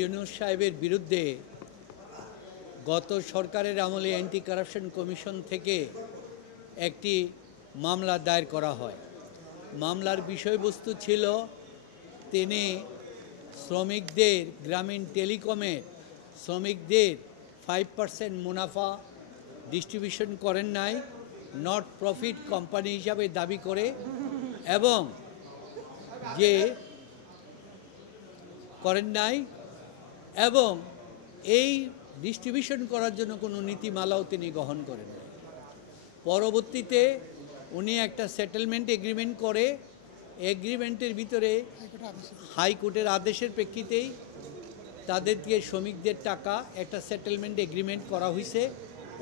ইউনূস সাহেবের বিরুদ্ধে গত সরকারের আমলে অ্যান্টি কারাপশন কমিশন থেকে একটি মামলা দায়ের করা হয়। মামলার বিষয়বস্তু ছিল তিনি শ্রমিকদের গ্রামীণ টেলিকমের শ্রমিকদের 5% মুনাফা ডিস্ট্রিবিউশন করেন নাই, নট প্রফিট কোম্পানি হিসাবে দাবি করে এবং যে করেন নাই এবং এই ডিস্ট্রিবিউশন করার জন্য কোনো নীতিমালাও তিনি গ্রহণ করেন নাই। পরবর্তীতে উনি একটা সেটেলমেন্ট এগ্রিমেন্ট করে, এগ্রিমেন্টের ভিতরে হাইকোর্টের আদেশের প্রেক্ষিতেই তাদেরকে শ্রমিকদের টাকা একটা সেটেলমেন্ট এগ্রিমেন্ট করা হয়েছে।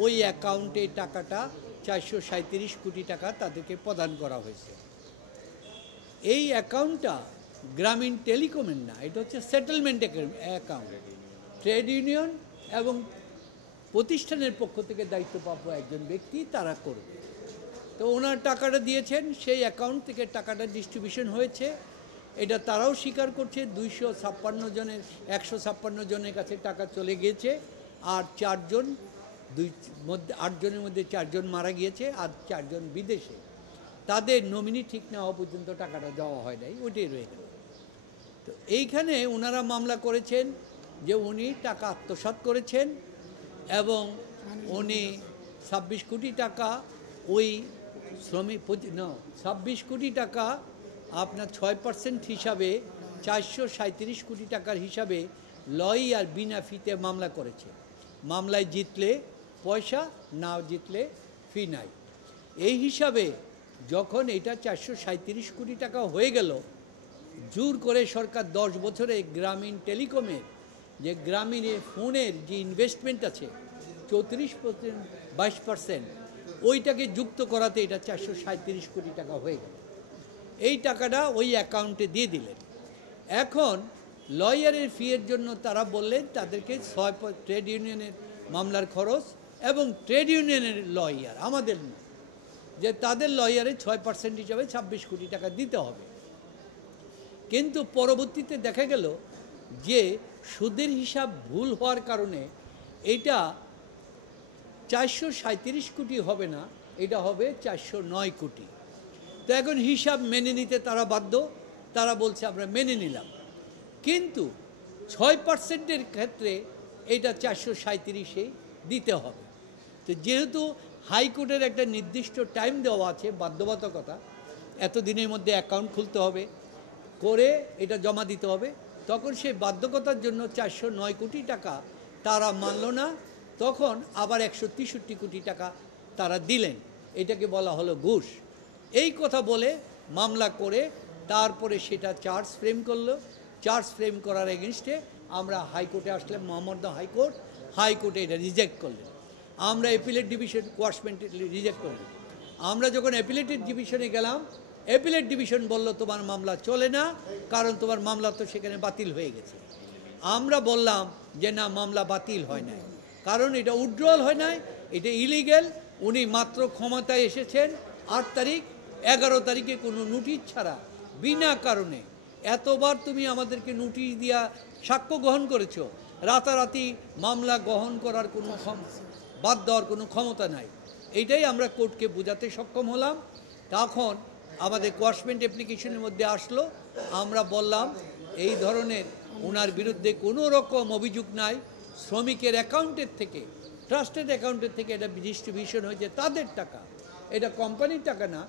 ওই অ্যাকাউন্টে টাকাটা 437 কোটি টাকা তাদেরকে প্রদান করা হয়েছে। এই অ্যাকাউন্টটা গ্রামীণ টেলিকমের না, এটা হচ্ছে সেটেলমেন্ট অ্যাকাউন্ট। ট্রেড ইউনিয়ন এবং প্রতিষ্ঠানের পক্ষ থেকে দায়িত্বপ্রাপ্ত একজন ব্যক্তি তারা করবে। তো ওনার টাকাটা দিয়েছেন, সেই অ্যাকাউন্ট থেকে টাকাটা ডিস্ট্রিবিউশন হয়েছে। এটা তারাও স্বীকার করছে। 156 জনের কাছে টাকা চলে গিয়েছে, আর 8 জনের মধ্যে 4 জন মারা গিয়েছে, আর 4 জন বিদেশে। তাদের নমিনি ঠিক না হওয়া পর্যন্ত টাকাটা দেওয়া হয় নাই, ওইটাই রয়ে গেল। তো এইখানে ওনারা মামলা করেছেন যে উনি টাকা আত্মসাৎ করেছেন এবং উনি 26 কোটি টাকা ওই শ্রমিক 26 কোটি টাকা আপনার 6% হিসাবে 437 কোটি টাকার হিসাবে লয়ার বিনা ফিতে মামলা করেছে। মামলায় জিতলে পয়সা, না জিতলে ফি নাই। এই হিসাবে যখন এটা 437 কোটি টাকা হয়ে গেল, জোর করে সরকার 10 বছরে গ্রামীণ টেলিকমের যে গ্রামীণ ফোনের যে ইনভেস্টমেন্ট আছে 34%, 22%, ওইটাকে যুক্ত করাতে এটা 437 কোটি টাকা হয়ে গেল। এই টাকাটা ওই অ্যাকাউন্টে দিয়ে দিলেন। এখন লয়ারের ফিয়ের জন্য তারা বললেন তাদেরকে ট্রেড ইউনিয়নের মামলার খরচ এবং ট্রেড ইউনিয়নের লয়ার, আমাদের না, যে তাদের লয়ারের 6% হিসাবে 26 কোটি টাকা দিতে হবে। কিন্তু পরবর্তীতে দেখা গেল যে সুদের হিসাব ভুল হওয়ার কারণে এটা 437 কোটি হবে না, এটা হবে 409 কোটি। তো এখন হিসাব মেনে নিতে তারা বাধ্য, তারা বলছে আমরা মেনে নিলাম, কিন্তু 6%-এর ক্ষেত্রে এটা 437-এই দিতে হবে। তো যেহেতু হাইকোর্টের একটা নির্দিষ্ট টাইম দেওয়া আছে, বাধ্যবাধকতা, এতদিনের মধ্যে অ্যাকাউন্ট খুলতে হবে, করে এটা জমা দিতে হবে, তখন সেই বাধ্যকতার জন্য 409 কোটি টাকা তারা মানল না। তখন আবার 163 কোটি টাকা তারা দিলেন। এটাকে বলা হলো ঘুষ। এই কথা বলে মামলা করে তারপরে সেটা চার্জ ফ্রেম করলো। চার্জ ফ্রেম করার এগেনস্টে আমরা হাইকোর্টে আসলাম, মহামান্য হাইকোর্টে এটা রিজেক্ট করলেন। আমরা অ্যাপিলেট ডিভিশন কোয়াশমেন্টে রিজেক্ট করলাম। আমরা যখন অ্যাপিলেটেড ডিভিশনে গেলাম, অ্যাপিলেট ডিভিশন বলল তোমার মামলা চলে না, কারণ তোমার মামলা তো সেখানে বাতিল হয়ে গেছে। আমরা বললাম যে না, মামলা বাতিল হয় নাই, কারণ এটা উইথড্রয়াল হয় নাই, এটা ইলিগ্যাল। উনি মাত্র ক্ষমতায় এসেছেন 8 তারিখ, 11 তারিখে কোনো নোটিশ ছাড়া বিনা কারণে এতবার তুমি আমাদেরকে নোটিশ দিয়া সাক্ষ্য গ্রহণ করেছো, রাতারাতি মামলা গ্রহণ করার কোনো বাদ দেওয়ার কোনো ক্ষমতা নাই। এইটাই আমরা কোর্টকে বোঝাতে সক্ষম হলাম। তখন আমাদের কোয়াশমেন্ট অ্যাপ্লিকেশনের মধ্যে আসলো, আমরা বললাম এই ধরনের ওনার বিরুদ্ধে কোনো রকম অভিযোগ নাই, শ্রমিকের অ্যাকাউন্টের থেকে, ট্রাস্টেড অ্যাকাউন্টের থেকে এটা ডিস্ট্রিবিউশন হয়েছে তাদের টাকা, এটা কোম্পানির টাকা না।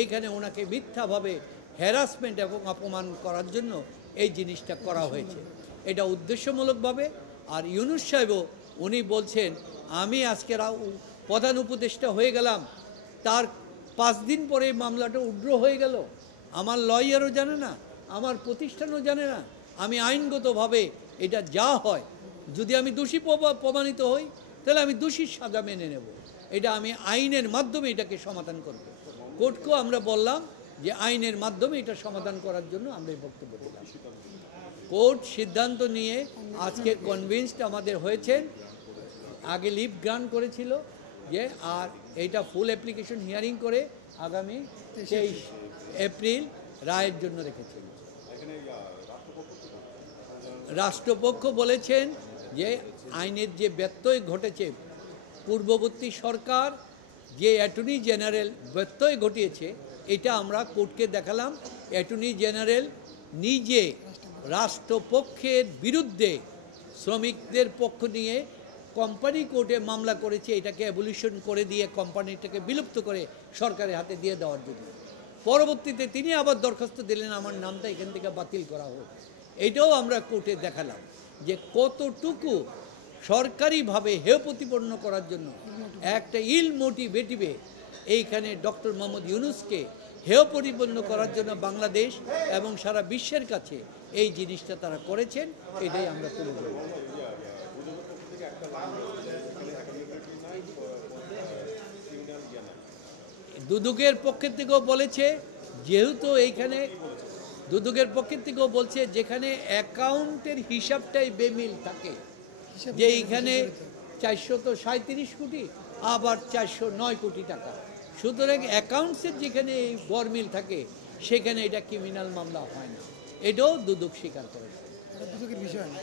এইখানে ওনাকে মিথ্যাভাবে হ্যারাসমেন্ট এবং অপমান করার জন্য এই জিনিসটা করা হয়েছে, এটা উদ্দেশ্যমূলকভাবে। আর ইউনূস সাহেবও উনি বলছেন আমি আজকে প্রধান উপদেষ্টা হয়ে গেলাম, তার 5 দিন পরে মামলাটা উইথড্র হয়ে গেল। আমার লয়ারও জানে না, আমার প্রতিষ্ঠানও জানে না। আমি আইনগতভাবে এটা যা হয়, যদি আমি দোষী প্রমাণিত হই তাহলে আমি দোষীর সাজা মেনে নেব। এটা আমি আইনের মাধ্যমে এটাকে সমাধান করব। কোর্টকেও আমরা বললাম যে আইনের মাধ্যমে এটা সমাধান করার জন্য আমরা এই বক্তব্য দিলাম। কোর্ট সিদ্ধান্ত নিয়ে আজকে কনভিন্সড আমাদের হয়েছেন। আগে লিভ গ্রান্ট করেছিল যে, আর এইটা ফুল অ্যাপ্লিকেশন হিয়ারিং করে আগামী 23 এপ্রিল রায়ের জন্য রেখেছিল। রাষ্ট্রপক্ষ বলেছেন যে আইনের যে ব্যত্যয় ঘটেছে, পূর্ববর্তী সরকার যে অ্যাটর্নি জেনারেল ব্যত্যয় ঘটিয়েছে, এটা আমরা কোর্টকে দেখালাম। অ্যাটর্নি জেনারেল নিজে রাষ্ট্রপক্ষের বিরুদ্ধে শ্রমিকদের পক্ষ নিয়ে কোম্পানি কোর্টে মামলা করেছে, এটাকে অ্যাবলিউশন করে দিয়ে কোম্পানিটাকে বিলুপ্ত করে সরকারের হাতে দিয়ে দেওয়ার জন্য। পরবর্তীতে তিনি আবার দরখাস্ত দিলেন আমার নামটা এখান থেকে বাতিল করা হোক। এটাও আমরা কোর্টে দেখালাম যে কতটুকু সরকারিভাবে হেয় প্রতিপন্ন করার জন্য একটা ইল মোটিভেটিভে এইখানে ডক্টর মোহাম্মদ ইউনূসকে হেয় প্রতিপন্ন করার জন্য বাংলাদেশ এবং সারা বিশ্বের কাছে এই জিনিসটা তারা করেছেন। এটাই আমরা তুলে ধরব। দুদকের পক্ষের থেকেও বলেছে, যেহেতু এইখানে দুদকের পক্ষের থেকেও বলছে যেখানে অ্যাকাউন্টের হিসাবটাই বেমিল থাকে, যে এইখানে 437 কোটি আবার 409 কোটি টাকা, সুতরাং অ্যাকাউন্টসের যেখানে এই গরমিল থাকে সেখানে এটা ক্রিমিনাল মামলা হয় না। এটাও দুদক স্বীকার করেছে। দুদকের বিষয় না।